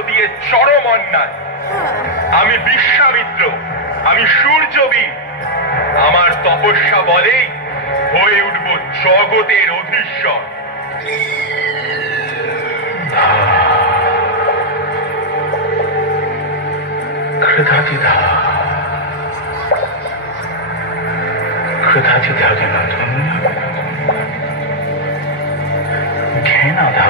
প্রতি এ চরম অন্যায়। আমি বিশ্বামিত্র, আমি সূর্যবীর। আমার তপস্যা বলেই হয়ে উঠব জগতের অধীশ্বর। कृधातिधा जनार्दन घेनाधा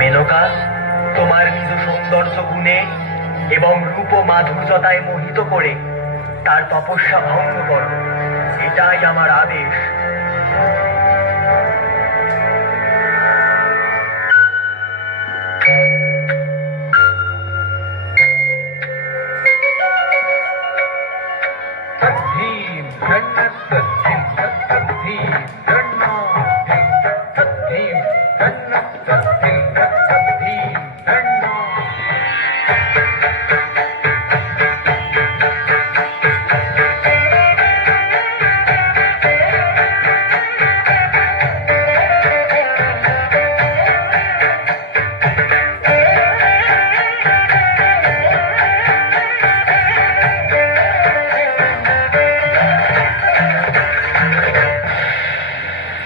মেনকা, তোমার নিজ সৌন্দর্য গুণে এবং রূপ ও মাধুর্যতায় মোহিত করে তার তপস্যা ভঙ্গ করো, এটাই আমার আদেশ।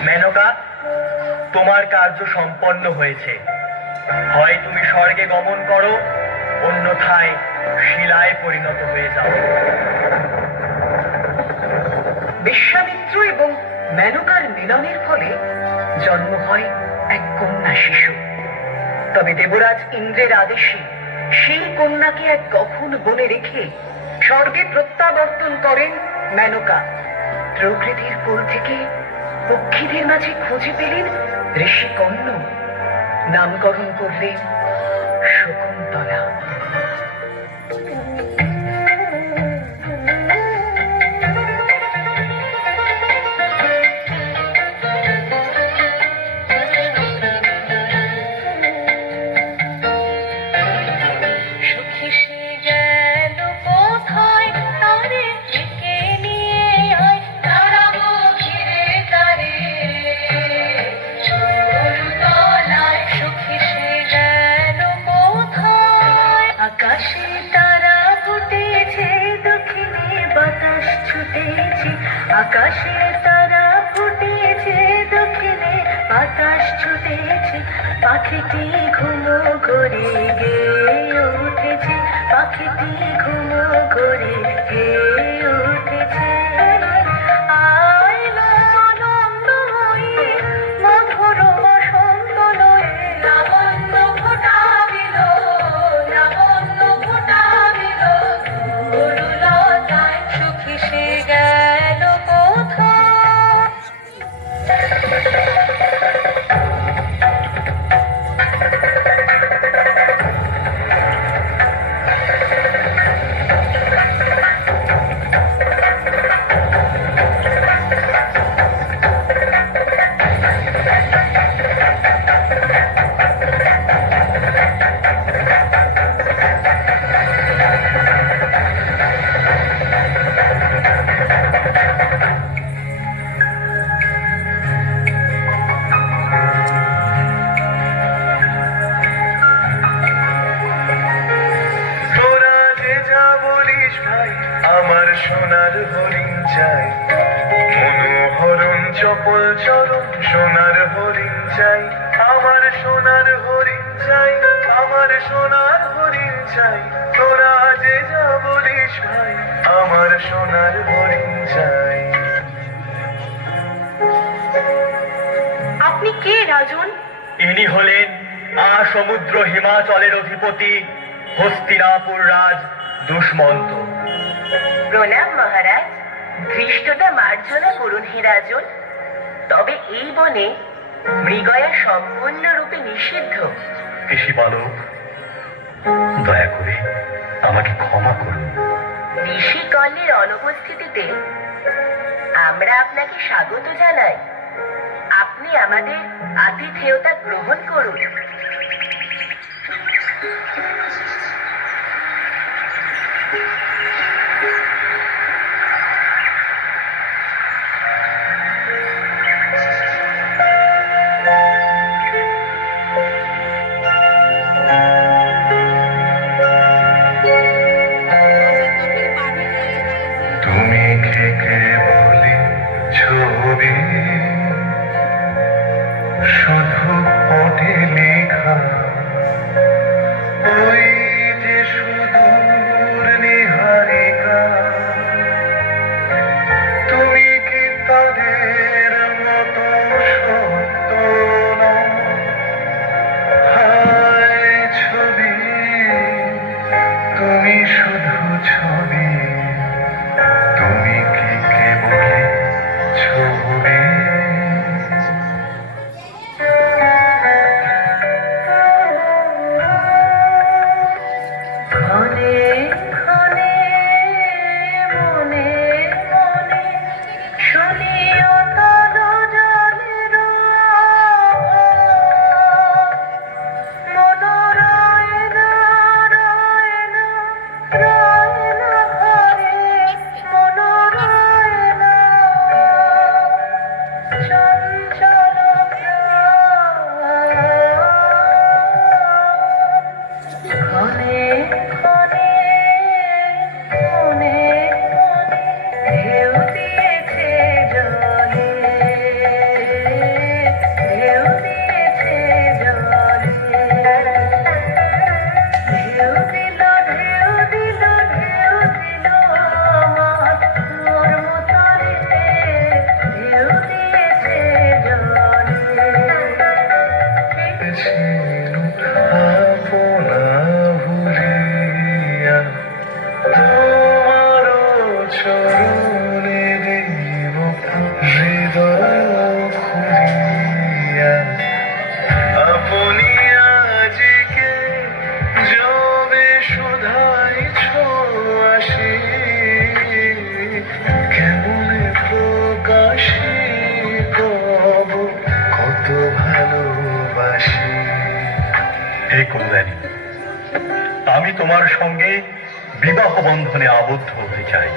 মেনকা, তোমার কার্য সম্পন্ন হয়েছে। হয় তুমি স্বর্গে গমন করো, অন্যথায় শিলায় পরিণত হয়ে যাও। বিশ্বামিত্র এবং মেনকার মিলনের ফলে জন্ম হয় এক কন্যা শিশু। তবে দেবরাজ ইন্দ্রের আদেশে সেই কন্যাকে এক গহন বনে রেখে স্বর্গে প্রত্যাবর্তন করেন মেনকা। প্রকৃতির কোল থেকে পক্ষীদের মাঝে খুঁজে পেলেন ঋষি কর্ণ, নামকরণ করলেন শকুন্তলা। আকাশে তারা ফুটেছে, দক্ষিণে বাতাস ছুটেছে। আকাশে তারা ফুটেছে, দক্ষিণে বাতাস ছুটেছে। পাখিটি ঘুমো ঘরে গেয়ে উঠেছে, পাখিটি ঘুমো ঘরে গেয়ে উঠেছে। আইলো আনন্দ হয়ে মধুর বসন্ত লয়ে, লাবণ্য ফোটাবিল, লাবণ্য ফোটাবিল তরুলতায়। সুখী সে গেল কোথায়? আমার সোনার হরিণ চাই, মনোহরণ চপল চরণ সোনার হরিণ চাই। আমার সোনার হরিণ চাই, আমার সোনার হরিণ চাই। তোরা যে যা বলিস ভাই, আমার সোনার হরিণ চাই। আপনি কে রাজন? ইনি হলেন সমুদ্র হিমাচলের অধিপতি হস্তিনাপুর রাজ দুষ্মন্ত। প্রণাম মহারাজ। ধৃষ্টতা মার্জনা করুন হে রাজন। তবে এই বনে মৃগয়া সম্পূর্ণরূপে নিষিদ্ধ। ঋষি বালক, দয়া করে আমাকে ক্ষমা করুন। ঋষিকন্যের অনুপস্থিতিতে আমরা আপনাকে স্বাগত জানাই। আপনি আমাদের আতিথেয়তা গ্রহণ করুন। তুমি কি কেবলি ছবি, শুধু পটে লেখা, ওই যে সুদূর নিহারিকা, তুমি কি তাদের মতো সত্য নও? হায় ছবি, তুমি শুধু ছবি, তুমি কি কেবলি ছবি? ক্ষণে ক্ষণে মনে মনে শুনি অতল জলের আওয়াজ। মন রয় না, রয় না, রয় না ঘরে, মন রয় না। চঞ্চল প্রাণ ক্ষণে ক্ষণে মনে মনে ঢেউ দিয়েছে জলে, ঢেউ দিয়েছে জলে। ঢেউ দিল, ঢেউ দিল, ঢেউ দিল আমার মর্ম তলে, ঢেউ দিয়েছে জলে। আপনা ভুলিয়া তোমার চরণে দেব হৃদয় খুলিয়া, আপনি আজিকে যবে সুধাই ছোঁয়াশি, কেমনে প্রকাশি কব কত ভালোবাসি। হে কল্যাণী, আমি তোমার সঙ্গে বিবাহ বন্ধনে আবদ্ধ হতে চাই।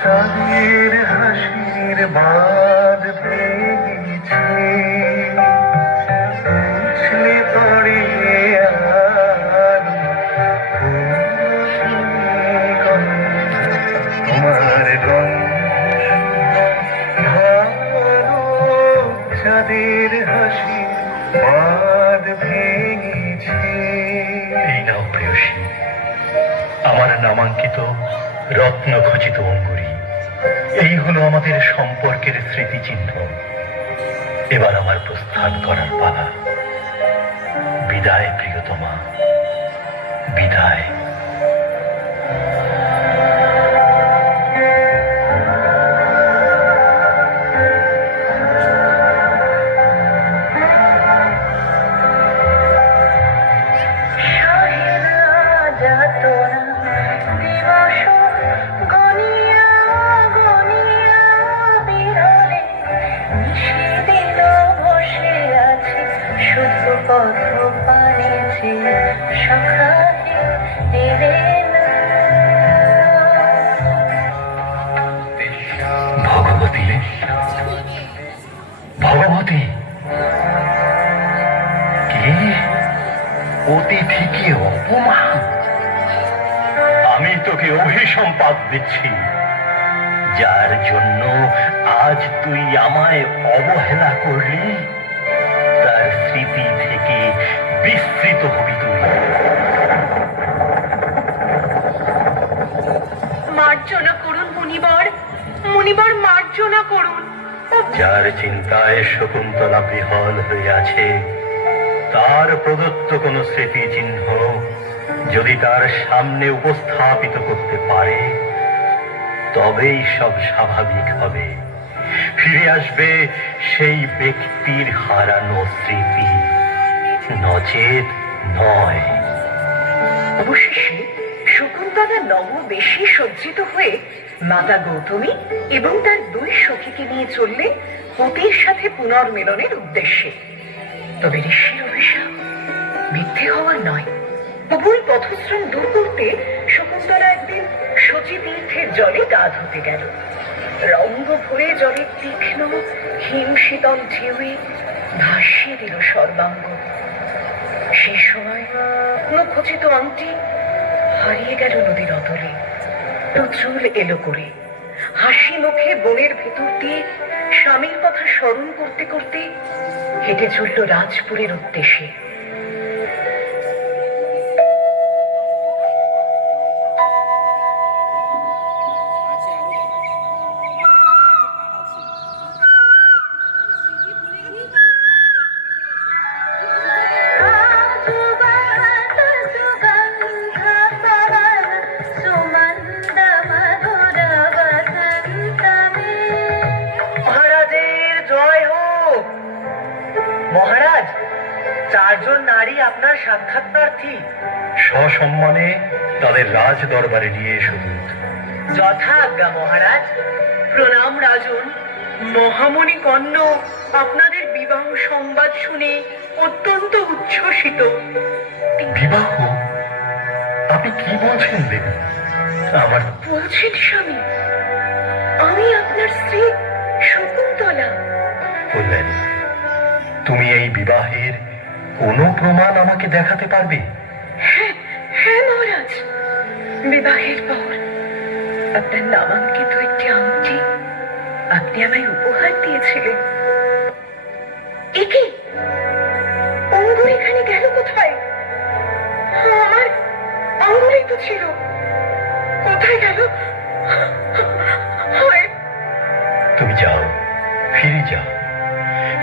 চাঁদের হাসির বাঁধ ভেঙেছে, উছলে পড়ে আলো, তোমার চাঁদের হাসি বাঁধ ভেঙেছে। এই নাও প্রেয়সী, আমার নামাঙ্কিত রত্ন খচিত অঙ্গুরী। এই হলো আমাদের সম্পর্কের স্মৃতিচিহ্ন। এবার আমার প্রস্থান করার পালা। বিদায় প্রিয়তমা, বিদায়। গনিয়া গনিয়া বিরলে নিশি দিল বসে ভগবতী, ভগবতী, কি অতিথিকে অপমান? আমি তোকে অভিসম্পাদ দিচ্ছি, যার জন্য আজ তুই আমায় অবহেলা করলি, তার স্মৃতি থেকে বিস্মৃত হবি তুই। মার্জনা করুন মুনিবর, মুনিবর মার্জনা করুন। যার চিন্তায় শকুন্তলা বিহল হয়ে আছে, তার প্রদত্ত কোন স্মৃতিচিহ্ন যদি তার সামনে উপস্থাপিত করতে পারে, তবেই সব স্বাভাবিক হবে। ফিরে আসবে সেই ব্যক্তির হারানো স্মৃতি, নচেত নয়। অবশেষে শকুন্তলা নববেশে সজ্জিত হয়ে মাতা গৌতমী এবং তার দুই সখীকে নিয়ে চললেন পতির সাথে পুনর্মিলনের উদ্দেশ্যে। তবে ঋষির অভিশাপ মিথ্যে হওয়ার নয়। প্রবল পথশ্রম দূর করতে শকুন্তলা একদিন শচী তীর্থের জলে গা ধুতে গেল। রঙ্গ ভরে জলের তীক্ষ্ণ হিম শীতল ঢেউয়ে ভাসিয়ে দিল সর্বাঙ্গ। সেই সময় মুখচিত আংটি হারিয়ে গেল নদীর অতলে। চুল এলো করে হাসি মুখে বনের ভেতর দিয়ে স্বামীর কথা স্মরণ করতে করতে হেঁটে চলল রাজপুরের উদ্দেশ্যে। মহারাজের জয় হোক। মহারাজ, চারজন নারী আপনার সাক্ষাৎ প্রার্থী। সসম্মানে তাদের রাজ দরবারে নিয়ে এসো দূত। যথাজ্ঞা মহারাজ। প্রণাম রাজন। মহামণি কর্ণ আপনাদের বিবাহ সংবাদ শুনে অত্যন্ত উচ্ছ্বসিত। বিবাহ? আপনি কি বলছেন দেবী? আমার বলছেন স্বামী, আমি আপনার স্ত্রী শকুন্তলা। বললেন, তুমি এই বিবাহের কোনো প্রমাণ আমাকে দেখাতে পারবে? হ্যাঁ হ্যাঁ মহারাজ, বিবাহের পর আপনার নামাঙ্কিত একটি আংটি আপনি আমায় উপহার দিয়েছিলেন। একে অঙ্গুর এখানে গেল কোথায়? আমার আঙ্গুলেই তো ছিল, কোথায় গেল? হায়, তুমি যাও, ফিরে যাও,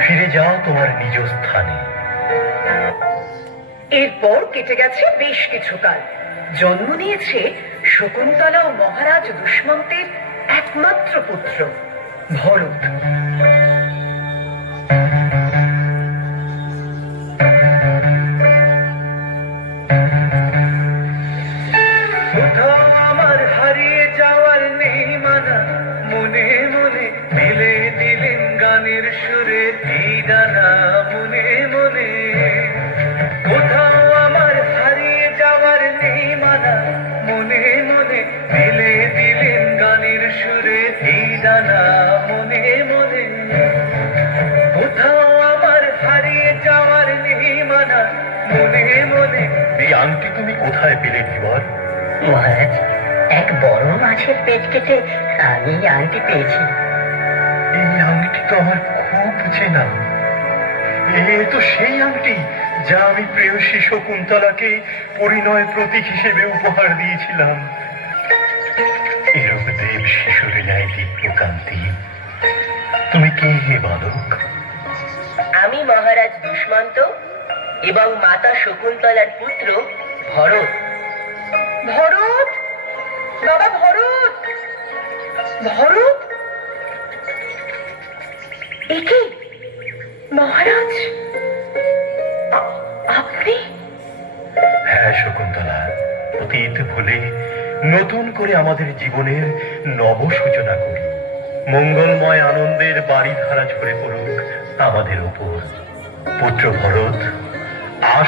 ফিরে যাও তোমার নিজ স্থানে। এরপর কেটে গেছে বেশ কিছু কাল। জন্ম নিয়েছে শকুন্তলা ও মহারাজ দুষ্মন্তের একমাত্র পুত্র ভরত। কোথাও আমার হারিয়ে যাওয়ার নেই মানা, মনে মনে মিলে দিলেন গানের সুরে এই দানা। মনে মনে কোথাও আমার হারিয়ে যাওয়ার নেই মানা, মনে মনে মিলে দিলেন গানের সুরে এই দানা। মনে মনে কোথাও আমার হারিয়ে যাওয়ার নেই মানা, মনে মনে। এই আংটি তুমি কোথায় পেলে ধীবর? মহারাজ, এক বড় মাছের পেট কেটে আমি এই আংটি পেয়েছি। এই আংটি তো আমার খুব চেনা। এ তো সেই আংটি যা আমি প্রেয়সী শকুন্তলাকে পরিণয় প্রতীক হিসেবে উপহার দিয়েছিলাম। এরূপ দেব শিশুর ন্যায় দিব্যকান্তি, তুমি কে হে বালক? আমি মহারাজ দুষ্মন্ত এবং মাতা শকুন্তলার পুত্র ভরত। ভরত, বাবা ভরত, ভরত, একে মহারাজ আপনি? হ্যাঁ শকুন্তলা, অতীত ভুলে নতুন করে আমাদের জীবনের নব সূচনা করি। মঙ্গলময় আনন্দের বাড়িধারা ঝরে পড়ুক আমাদের উপর। পুত্র ভরত,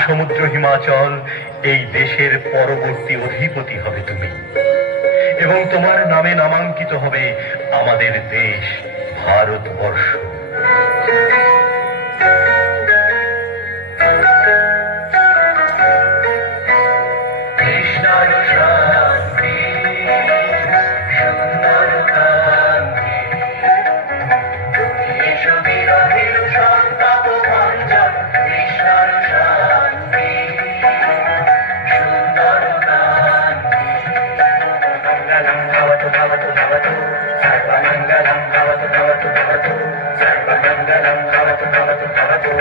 সমুদ্র হিমাচল এই দেশের পরবর্তী অধিপতি হবে তুমি। এবং তোমার নামে নামাঙ্কিত হবে আমাদের দেশ ভারতবর্ষ। কৃষ্ণর শান্তি, সুন্দর কান্তি, তুমি এসো বিরোধীর সন্তাপ ভঞ্জন। কৃষ্ণর শান্তি, সুন্দর কান্তি, মঙ্গলম ভবতু ভবতু ভবতু, সর্বমঙ্গলম ভবতু ভবতু ভবতু, সর্বমঙ্গলম ভবতু ভবতু ভবতু।